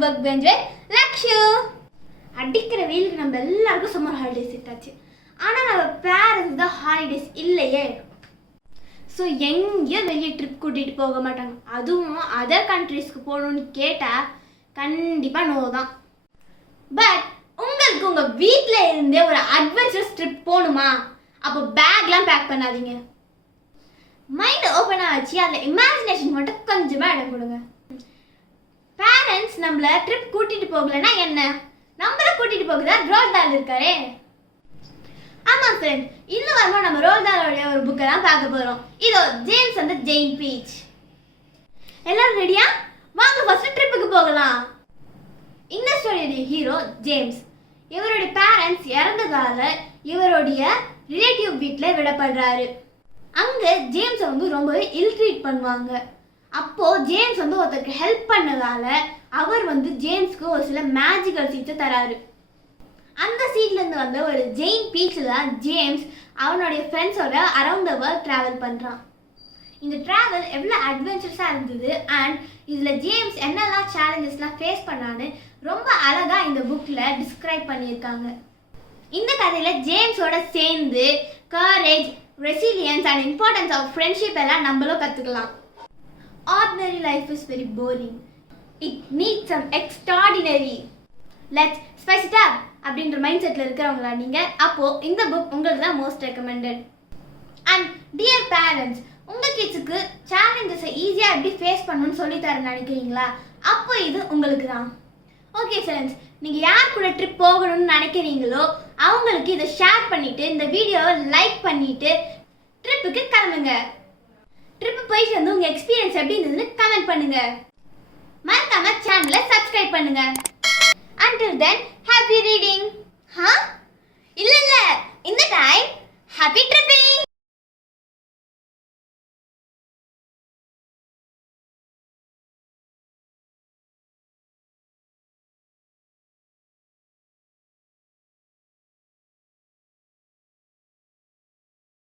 To work bench Lakshu. அடிக்கிற வெயிலுக்கு நம்ம எல்லாருக்கும் சம்மர் ஹாலிடேஸ் செட்டாச்சு. ஆனால் நம்ம பேரண்ட்ஸ் தான் ஹாலிடேஸ் இல்லையே. ஸோ எங்கேயும் வெளியே ட்ரிப் கூட்டிகிட்டு போக மாட்டாங்க. அதுவும் அதர் கண்ட்ரீஸ்க்கு போகணுன்னு கேட்டால் கண்டிப்பாக நோ தான். பட் உங்களுக்கு உங்கள் வீட்டில் இருந்தே ஒரு அட்வென்ச்சரஸ் ட்ரிப் போகணுமா? அப்போ பேக்லாம் பேக் பண்ணாதீங்க. மைண்ட் ஓப்பனாக வச்சு அதில் இமேஜினேஷன் மட்டும் கொஞ்சமாக இடம் கொடுங்க. பேரண்ட்ஸ் நம்மளை ட்ரிப் கூட்டிகிட்டு போகலைன்னா என்ன, நம்மளை கூட்டிகிட்டு போகுதா ரோல் தால் இருக்காரே. ஆமாம் ஃப்ரெண்ட், இந்த வாரமாக நம்ம ரோல் தாலோடைய ஒரு புக்கை தான் பார்க்க போகிறோம். இதோ ஜேம்ஸ் அண்ட் ஜெயின் பீச். எல்லாரும் ரெடியா? வாங்க ஃபர்ஸ்ட் ட்ரிப்புக்கு போகலாம். இந்த ஸ்டோரியுடைய ஹீரோ ஜேம்ஸ். இவருடைய பேரண்ட்ஸ் இறந்ததால இவருடைய ரிலேட்டிவ் வீட்டில் விடப்படுறாரு. அங்கே ஜேம்ஸை வந்து ரொம்பவே இல்ட்ரீட் பண்ணுவாங்க. அப்போது ஜேம்ஸ் வந்து ஒருத்தருக்கு ஹெல்ப் பண்ணதால அவர் வந்து ஜேம்ஸ்க்கு ஒரு சில மேஜிக்கல் சீட்ஸை தராரு. அந்த சீட்லேருந்து வந்து ஒரு ஜெயின் பீச்சில் தான் ஜேம்ஸ் அவனுடைய ஃப்ரெண்ட்ஸோட அரவுண்ட் த வேர்ல்ட் ட்ராவல் பண்ணுறான். இந்த ட்ராவல் எவ்வளோ அட்வென்ச்சர்ஸாக இருந்தது அண்ட் இதில் ஜேம்ஸ் என்னெல்லாம் சேலஞ்சஸ்லாம் ஃபேஸ் பண்ணான்னு ரொம்ப அழகாக இந்த புக்கில் டிஸ்கிரைப் பண்ணியிருக்காங்க. இந்த கதையில் ஜேம்ஸோட சேர்ந்து courage, resilience and importance of friendship எல்லாம் நம்மளும் கற்றுக்கலாம். Ordinary life is very boring, it needs some extraordinary, let's spice it up அப்படின்ற மைண்ட் செட்டில் இருக்கிறவங்களா நீங்கள்? அப்போது இந்த புக் உங்களுக்கு தான் most recommended. And dear parents, உங்கள் கிட்ஸுக்கு சேலஞ்சஸை ஈஸியாக எப்படி ஃபேஸ் பண்ணணும்னு சொல்லித்தரேன்னு நினைக்கிறீங்களா? அப்போ இது உங்களுக்கு தான். ஓகே ஃப்ரெண்ட்ஸ், நீங்கள் யார் கூட ட்ரிப் போகணும்னு நினைக்கிறீங்களோ அவங்களுக்கு இதை ஷேர் பண்ணிவிட்டு இந்த வீடியோவை லைக் பண்ணிவிட்டு ட்ரிப்புக்கு கிளம்புங்க. ட்ரிப்பு போயிட்டு வந்து உங்கள் எக்ஸ்பீரியன்ஸ் எப்படி இருந்ததுன்னு கமெண்ட் பண்ணுங்கள். மறக்காம சேனலை சப்ஸ்கிரைப் பண்ணுங்கள். Until then, happy reading! Huh?